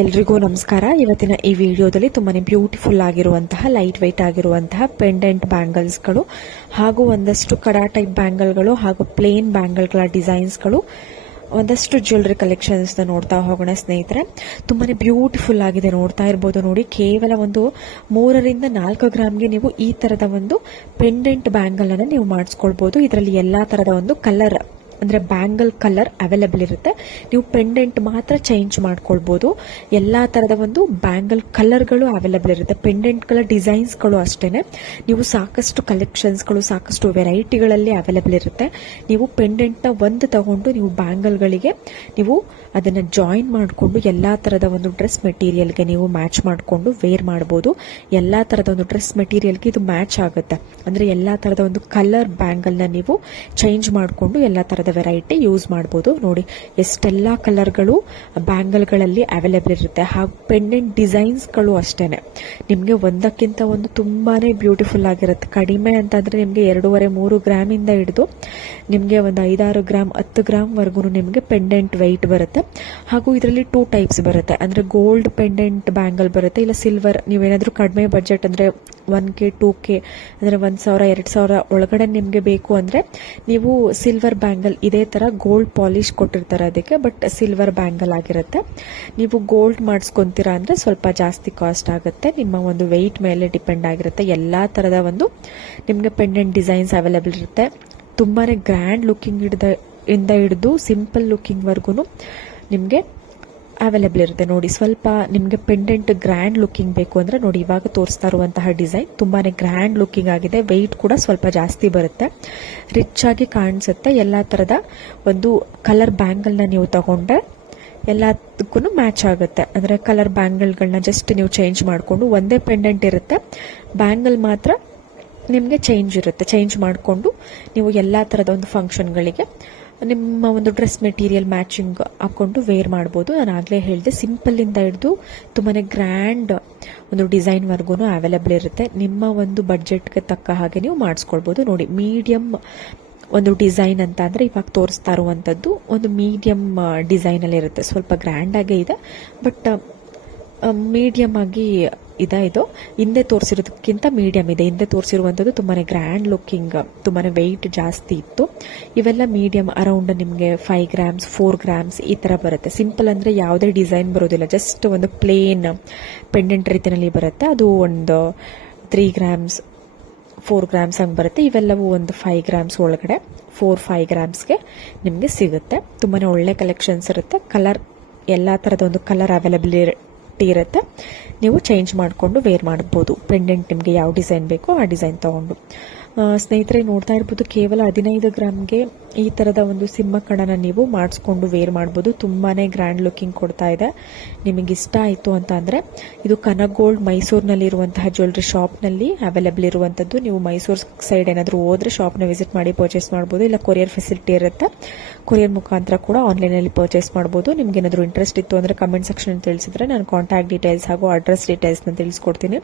ಎಲ್ರಿಗೂ ನಮಸ್ಕಾರ. ಇವತ್ತಿನ ಈ ವಿಡಿಯೋದಲ್ಲಿ ತುಂಬಾನೇ ಬ್ಯೂಟಿಫುಲ್ ಆಗಿರುವಂತಹ ಲೈಟ್ ವೆಯ್ಟ್ ಆಗಿರುವಂತಹ ಪೆಂಡೆಂಟ್ ಬ್ಯಾಂಗಲ್ಸ್ಗಳು ಹಾಗೂ ಒಂದಷ್ಟು ಕಡಾ ಟೈಪ್ ಬ್ಯಾಂಗಲ್ಗಳು ಹಾಗೂ ಪ್ಲೇನ್ ಬ್ಯಾಂಗಲ್ಗಳ ಡಿಸೈನ್ಸ್ಗಳು, ಒಂದಷ್ಟು ಜ್ಯುವೆಲ್ಲರಿ ಕಲೆಕ್ಷನ್ಸ್ ನೋಡ್ತಾ ಹೋಗೋಣ ಸ್ನೇಹಿತರೆ. ತುಂಬಾನೇ ಬ್ಯೂಟಿಫುಲ್ ಆಗಿದೆ, ನೋಡ್ತಾ ಇರ್ಬೋದು ನೋಡಿ. ಕೇವಲ ಒಂದು 3 ರಿಂದ 4 ಗ್ರಾಮ್ಗೆ ನೀವು ಈ ತರದ ಒಂದು ಪೆಂಡೆಂಟ್ ಬ್ಯಾಂಗಲ್ ಅನ್ನು ನೀವು ಮಾಡಿಸ್ಕೊಳ್ಬಹುದು. ಇದರಲ್ಲಿ ಎಲ್ಲಾ ತರದ ಒಂದು ಕಲರ್ ಅಂದ್ರೆ ಬ್ಯಾಂಗಲ್ ಕಲರ್ ಅವೈಲೇಬಲ್ ಇರುತ್ತೆ. ನೀವು ಪೆಂಡೆಂಟ್ ಮಾತ್ರ ಚೇಂಜ್ ಮಾಡ್ಕೊಳ್ಬಹುದು. ಎಲ್ಲಾ ತರದ ಒಂದು ಬ್ಯಾಂಗಲ್ ಕಲರ್ಗಳು ಅವೈಲೇಬಲ್ ಇರುತ್ತೆ. ಪೆಂಡೆಂಟ್ಗಳ ಡಿಸೈನ್ಸ್ಗಳು ಅಷ್ಟೇನೆ. ನೀವು ಸಾಕಷ್ಟು ಕಲೆಕ್ಷನ್ಸ್ಗಳು, ಸಾಕಷ್ಟು ವೆರೈಟಿಗಳಲ್ಲಿ ಅವೈಲೇಬಲ್ ಇರುತ್ತೆ. ನೀವು ಪೆಂಡೆಂಟ್ನ ಒಂದು ತಗೊಂಡು ನೀವು ಬ್ಯಾಂಗಲ್ಗಳಿಗೆ ನೀವು ಅದನ್ನ ಜಾಯಿನ್ ಮಾಡಿಕೊಂಡು ಎಲ್ಲಾ ತರದ ಒಂದು ಡ್ರೆಸ್ ಮೆಟೀರಿಯಲ್ಗೆ ನೀವು ಮ್ಯಾಚ್ ಮಾಡಿಕೊಂಡು ವೇರ್ ಮಾಡಬಹುದು. ಎಲ್ಲಾ ತರದ ಒಂದು ಡ್ರೆಸ್ ಮೆಟೀರಿಯಲ್ಗೆ ಇದು ಮ್ಯಾಚ್ ಆಗುತ್ತೆ. ಅಂದ್ರೆ ಎಲ್ಲಾ ತರದ ಒಂದು ಕಲರ್ ಬ್ಯಾಂಗಲ್ನ ನೀವು ಚೇಂಜ್ ಮಾಡಿಕೊಂಡು ಎಲ್ಲಾ ತರದ ವೆರೈಟಿ ಯೂಸ್ ಮಾಡಬಹುದು. ನೋಡಿ ಎಷ್ಟೆಲ್ಲಾ ಕಲರ್ಗಳು ಬ್ಯಾಂಗಲ್ಗಳಲ್ಲಿ ಅವೈಲೇಬಲ್ ಇರುತ್ತೆ. ಹಾಗೂ ಪೆಂಡೆಂಟ್ ಡಿಸೈನ್ಸ್ಗಳು ಅಷ್ಟೇನೆ ನಿಮಗೆ ಒಂದಕ್ಕಿಂತ ಒಂದು ತುಂಬಾನೇ ಬ್ಯೂಟಿಫುಲ್ ಆಗಿರುತ್ತೆ. ಕಡಿಮೆ ಅಂತಂದ್ರೆ ನಿಮಗೆ 2.5-3 ಗ್ರಾಮ್ ಇಂದ ಹಿಡಿದು ನಿಮಗೆ ಒಂದು 5-6 ಗ್ರಾಮ್ 10 ಗ್ರಾಮ್ ವರೆಗೂ ನಿಮಗೆ ಪೆಂಡೆಂಟ್ ವೆಯ್ಟ್ ಬರುತ್ತೆ. ಹಾಗೂ ಇದರಲ್ಲಿ 2 ಟೈಪ್ಸ್ ಬರುತ್ತೆ. ಅಂದ್ರೆ ಗೋಲ್ಡ್ ಪೆಂಡೆಂಟ್ ಬ್ಯಾಂಗಲ್ ಬರುತ್ತೆ, ಇಲ್ಲ ಸಿಲ್ವರ್. ನೀವೇನಾದ್ರೂ ಕಡಿಮೆ ಬಜೆಟ್ ಅಂದ್ರೆ 1K 2K ಅಂದ್ರೆ 1,000-2,000 ಒಳಗಡೆ ನಿಮ್ಗೆ ಬೇಕು ಅಂದ್ರೆ ನೀವು ಸಿಲ್ವರ್ ಬ್ಯಾಂಗಲ್ ಇದೇ ತರ ಗೋಲ್ಡ್ ಪಾಲಿಶ್ ಕೊಟ್ಟಿರ್ತಾರೆ ಅದಕ್ಕೆ, ಬಟ್ ಸಿಲ್ವರ್ ಬ್ಯಾಂಗಲ್ ಆಗಿರುತ್ತೆ. ನೀವು ಗೋಲ್ಡ್ ಮಾಡಿಸ್ಕೊಂತೀರಾ ಅಂದ್ರೆ ಸ್ವಲ್ಪ ಜಾಸ್ತಿ ಕಾಸ್ಟ್ ಆಗುತ್ತೆ. ನಿಮ್ಮ ಒಂದು ವೆಯ್ಟ್ ಮೇಲೆ ಡಿಪೆಂಡ್ ಆಗಿರುತ್ತೆ. ಎಲ್ಲಾ ತರದ ಒಂದು ನಿಮ್ಗೆ ಪೆಂಡೆಂಟ್ ಡಿಸೈನ್ಸ್ ಅವೈಲೇಬಲ್ ಇರುತ್ತೆ. ತುಂಬಾನೇ ಗ್ರ್ಯಾಂಡ್ ಲುಕಿಂಗ್ ಇಂದ ಹಿಡಿದು ಸಿಂಪಲ್ ಲುಕಿಂಗ್ ವರ್ಗು ನಿಮ್ಗೆ ಅವೈಲೇಬಲ್ ಇರುತ್ತೆ. ನೋಡಿ ಸ್ವಲ್ಪ ನಿಮ್ಗೆ ಪೆಂಡೆಂಟ್ ಗ್ರ್ಯಾಂಡ್ ಲುಕಿಂಗ್ ಬೇಕು ಅಂದ್ರೆ ನೋಡಿ, ಇವಾಗ ತೋರಿಸ್ತಾ ಇರುವಂತಹ ಡಿಸೈನ್ ತುಂಬಾನೇ ಗ್ರ್ಯಾಂಡ್ ಲುಕಿಂಗ್ ಆಗಿದೆ. ವೆಯ್ಟ್ ಕೂಡ ಸ್ವಲ್ಪ ಜಾಸ್ತಿ ಬರುತ್ತೆ, ರಿಚ್ ಆಗಿ ಕಾಣಿಸುತ್ತೆ. ಎಲ್ಲಾ ತರದ ಒಂದು ಕಲರ್ ಬ್ಯಾಂಗಲ್ನ ನೀವು ತಗೊಂಡ್ರೆ ಎಲ್ಲದಕ್ಕೂ ಮ್ಯಾಚ್ ಆಗುತ್ತೆ. ಅಂದ್ರೆ ಕಲರ್ ಬ್ಯಾಂಗಲ್ಗಳನ್ನ ಜಸ್ಟ್ ನೀವು ಚೇಂಜ್ ಮಾಡಿಕೊಂಡು, ಒಂದೇ ಪೆಂಡೆಂಟ್ ಇರುತ್ತೆ, ಬ್ಯಾಂಗಲ್ ಮಾತ್ರ ನಿಮಗೆ ಚೇಂಜ್ ಮಾಡಿಕೊಂಡು ನೀವು ಎಲ್ಲಾ ತರದ ಒಂದು ಫಂಕ್ಷನ್ಗಳಿಗೆ ನಿಮ್ಮ ಒಂದು ಡ್ರೆಸ್ ಮೆಟೀರಿಯಲ್ ಮ್ಯಾಚಿಂಗ್ ಹಾಕೊಂಡು ವೇರ್ ಮಾಡ್ಬೋದು. ನಾನು ಆಗಲೇ ಹೇಳಿದೆ, ಸಿಂಪಲ್ ಇಂದ ಹಿಡಿದು ತುಂಬಾನೇ ಗ್ರ್ಯಾಂಡ್ ಒಂದು ಡಿಸೈನ್ ವರ್ಗು ಅವೈಲೇಬಲ್ ಇರುತ್ತೆ. ನಿಮ್ಮ ಒಂದು ಬಡ್ಜೆಟ್ಗೆ ತಕ್ಕ ಹಾಗೆ ನೀವು ಮಾಡಿಸ್ಕೊಳ್ಬಹುದು. ನೋಡಿ ಮೀಡಿಯಂ ಒಂದು ಡಿಸೈನ್ ಅಂತ ಅಂದ್ರೆ ಇವಾಗ ತೋರಿಸ್ತಾ ಇರುವಂತದ್ದು ಒಂದು ಮೀಡಿಯಂ ಡಿಸೈನ್ ಅಲ್ಲಿ ಇರುತ್ತೆ. ಸ್ವಲ್ಪ ಗ್ರ್ಯಾಂಡ್ ಆಗೇ ಇದೆ, ಬಟ್ ಮೀಡಿಯಂ ಆಗಿ ಇದೆ. ಇದು ಹಿಂದೆ ತೋರಿಸಿರೋದಕ್ಕಿಂತ ಮೀಡಿಯಂ ಇದೆ. ಹಿಂದೆ ತೋರಿಸಿರುವಂತದ್ದು ತುಂಬಾನೇ ಗ್ರ್ಯಾಂಡ್ ಲುಕಿಂಗ್, ತುಂಬಾನೇ ವೆಯ್ಟ್ ಜಾಸ್ತಿ ಇತ್ತು. ಇವೆಲ್ಲ ಮೀಡಿಯಂ, ಅರೌಂಡ್ ನಿಮಗೆ 5 ಗ್ರಾಮ್ಸ್ 4 ಗ್ರಾಮ್ಸ್ ಈ ತರ ಬರುತ್ತೆ. ಸಿಂಪಲ್ ಅಂದ್ರೆ ಯಾವುದೇ ಡಿಸೈನ್ ಬರೋದಿಲ್ಲ, ಜಸ್ಟ್ ಒಂದು ಪ್ಲೇನ್ ಪೆಂಡೆಂಟ್ ರೀತಿಯಲ್ಲಿ ಬರುತ್ತೆ. ಅದು ಒಂದು 3 ಗ್ರಾಮ್ಸ್ 4 ಗ್ರಾಮ್ಸ್ ಹಂಗೆ ಬರುತ್ತೆ. ಇವೆಲ್ಲವೂ ಒಂದು 5 ಗ್ರಾಮ್ಸ್ ಒಳಗಡೆ 4-5 ಗ್ರಾಮ್ಸ್ಗೆ ನಿಮಗೆ ಸಿಗುತ್ತೆ. ತುಂಬಾನೇ ಒಳ್ಳೆ ಕಲೆಕ್ಷನ್ಸ್ ಇರುತ್ತೆ. ಕಲರ್ ಎಲ್ಲಾ ತರದ ಒಂದು ಕಲರ್ ಅವೈಲೇಬಲ್ ಇರುತ್ತೆ. ನೀವು ಚೇಂಜ್ ಮಾಡಿಕೊಂಡು ವೇರ್ ಮಾಡಬಹುದು. ಪೆಂಡೆಂಟ್ ನಿಮಗೆ ಯಾವ ಡಿಸೈನ್ ಬೇಕೋ ಆ ಡಿಸೈನ್ ತಗೊಂಡು. ಸ್ನೇಹಿತರೆ ನೋಡ್ತಾ ಇರ್ಬೋದು, ಕೇವಲ 15 ಗ್ರಾಮ್ಗೆ ಈ ತರದ ಒಂದು ಸಿಂಹ ಕಡನ ನೀವು ಮಾಡಿಸ್ಕೊಂಡು ವೇರ್ ಮಾಡಬಹುದು. ತುಂಬಾನೇ ಗ್ರ್ಯಾಂಡ್ ಲುಕಿಂಗ್ ಕೊಡ್ತಾ ಇದೆ. ನಿಮಗೆ ಇಷ್ಟ ಆಯಿತು ಅಂತ ಅಂದ್ರೆ ಇದು ಕನಗೋಲ್ಡ್ ಮೈಸೂರಿನಲ್ಲಿ ಇರುವಂತಹ ಜ್ಯುವೆಲ್ಲರಿ ಶಾಪ್ನಲ್ಲಿ ಅವೈಲೇಬಲ್ ಇರುವಂತದ್ದು. ನೀವು ಮೈಸೂರು ಸೈಡ್ ಏನಾದರೂ ಹೋದ್ರೆ ಶಾಪ್ನ ವಿಸಿಟ್ ಮಾಡಿ ಪರ್ಚೇಸ್ ಮಾಡಬಹುದು. ಇಲ್ಲ ಕೊರಿಯರ್ ಫೆಸಿಲಿಟಿ ಇರುತ್ತೆ, ಕೊರಿಯರ್ ಮುಖಾಂತರ ಕೂಡ ಆನ್ಲೈನಲ್ಲಿ ಪರ್ಚೇಸ್ ಮಾಡಬಹುದು. ನಿಮ್ಗೆ ಏನಾದರೂ ಇಂಟ್ರೆಸ್ಟ್ ಇತ್ತು ಅಂದ್ರೆ ಕಮೆಂಟ್ ಸೆಕ್ಷನ್ ತಿಳಿಸಿದ್ರೆ ನಾನು ಕಾಂಟ್ಯಾಕ್ಟ್ ಡೀಟೇಲ್ಸ್ ಹಾಗೂ ಅಡ್ರೆಸ್ ಡೀಟೇಲ್ಸ್ನ ತಿಳಿಸ್ಕೊಡ್ತೀನಿ.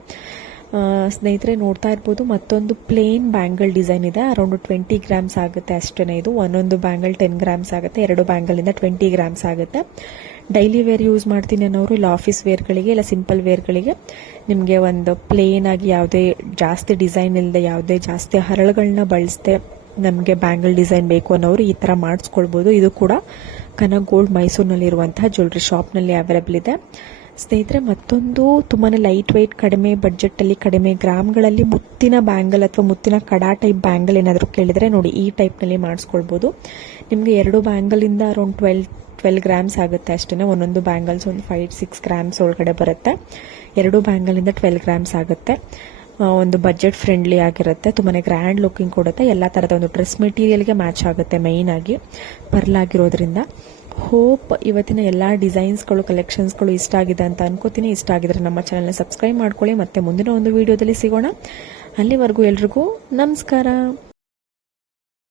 ಸ್ನೇಹಿತರೆ ನೋಡ್ತಾ ಇರ್ಬೋದು, ಮತ್ತೊಂದು ಪ್ಲೇನ್ ಬ್ಯಾಂಗಲ್ ಡಿಸೈನ್ ಇದೆ. ಅರೌಂಡ್ 20 ಗ್ರಾಮ್ಸ್ ಆಗುತ್ತೆ ಅಷ್ಟೇನೆ. ಇದು ಒಂದೊಂದು ಬ್ಯಾಂಗಲ್ 10 ಗ್ರಾಮ್ಸ್ ಆಗುತ್ತೆ. 2 ಬ್ಯಾಂಗಲ್ ಇಂದ 20 ಗ್ರಾಮ್ಸ್ ಆಗುತ್ತೆ. ಡೈಲಿ ವೇರ್ ಯೂಸ್ ಮಾಡ್ತೀನಿ ಅನ್ನೋರು, ಇಲ್ಲ ಆಫೀಸ್ ವೇರ್ಗಳಿಗೆ, ಇಲ್ಲ ಸಿಂಪಲ್ ವೇರ್ಗಳಿಗೆ ನಿಮಗೆ ಒಂದು ಪ್ಲೇನ್ ಆಗಿ ಯಾವುದೇ ಜಾಸ್ತಿ ಡಿಸೈನ್ ಇಲ್ಲದೆ, ಯಾವುದೇ ಜಾಸ್ತಿ ಹರಳುಗಳನ್ನ ಬಳಸದೆ ನಮಗೆ ಬ್ಯಾಂಗಲ್ ಡಿಸೈನ್ ಬೇಕು ಅನ್ನೋರು ಈ ತರ ಮಾಡಿಸ್ಕೊಳ್ಬಹುದು. ಇದು ಕೂಡ ಕನಗೋಲ್ಡ್ ಮೈಸೂರಿನಲ್ಲಿ ಇರುವಂತಹ ಜ್ಯುವೆಲ್ಲರಿ ಶಾಪ್ನಲ್ಲಿ ಅವೈಲೇಬಲ್ ಇದೆ. ಸ್ನೇಹಿತರೆ ಮತ್ತೊಂದು ತುಂಬಾನೇ ಲೈಟ್ ವೆಯ್ಟ್, ಕಡಿಮೆ ಬಡ್ಜೆಟ್ ಅಲ್ಲಿ, ಕಡಿಮೆ ಗ್ರಾಮ್ಗಳಲ್ಲಿ ಮುತ್ತಿನ ಬ್ಯಾಂಗಲ್ ಅಥವಾ ಮುತ್ತಿನ ಕಡಾ ಟೈಪ್ ಬ್ಯಾಂಗಲ್ ಏನಾದರೂ ಕೇಳಿದ್ರೆ ನೋಡಿ ಈ ಟೈಪ್ ನಲ್ಲಿ ಮಾಡಿಸ್ಕೊಳ್ಬಹುದು. ನಿಮ್ಗೆ 2 ಬ್ಯಾಂಗಲ್ ಇಂದ ಅರೌಂಡ್ 12 ಗ್ರಾಮ್ಸ್ ಆಗುತ್ತೆ ಅಷ್ಟೇ. ಒಂದೊಂದು ಬ್ಯಾಂಗಲ್ಸ್ ಒಂದು 5-6 ಗ್ರಾಮ್ಸ್ ಒಳಗಡೆ ಬರುತ್ತೆ. 2 ಬ್ಯಾಂಗಲ್ ಇಂದ 12 ಗ್ರಾಮ್ಸ್ ಆಗುತ್ತೆ. ಒಂದು ಬಜೆಟ್ ಫ್ರೆಂಡ್ಲಿ ಆಗಿರುತ್ತೆ. ತುಂಬಾನೇ ಗ್ರ್ಯಾಂಡ್ ಲುಕಿಂಗ್ ಕೊಡುತ್ತೆ. ಎಲ್ಲಾ ತರದ ಒಂದು ಡ್ರೆಸ್ ಮೆಟೀರಿಯಲ್ಗೆ ಮ್ಯಾಚ್ ಆಗುತ್ತೆ. ಮೈನ್ ಆಗಿ ಪರ್ಲ್ ಆಗಿರೋದ್ರಿಂದ. ಹೋಪ್ ಇವತ್ತಿನ ಎಲ್ಲಾ ಡಿಸೈನ್ಸ್ಗಳು, ಕಲೆಕ್ಷನ್ಸ್ಗಳು ಇಷ್ಟ ಆಗಿದೆ ಅಂತ ಅನ್ಕೋತೀನಿ. ಇಷ್ಟ ಆಗಿದ್ರೆ ನಮ್ಮ ಚಾನೆಲ್ನ ಸಬ್ಸ್ಕ್ರೈಬ್ ಮಾಡ್ಕೊಳ್ಳಿ. ಮತ್ತೆ ಮುಂದಿನ ಒಂದು ವಿಡಿಯೋದಲ್ಲಿ ಸಿಗೋಣ. ಅಲ್ಲಿವರೆಗೂ ಎಲ್ರಿಗೂ ನಮಸ್ಕಾರ.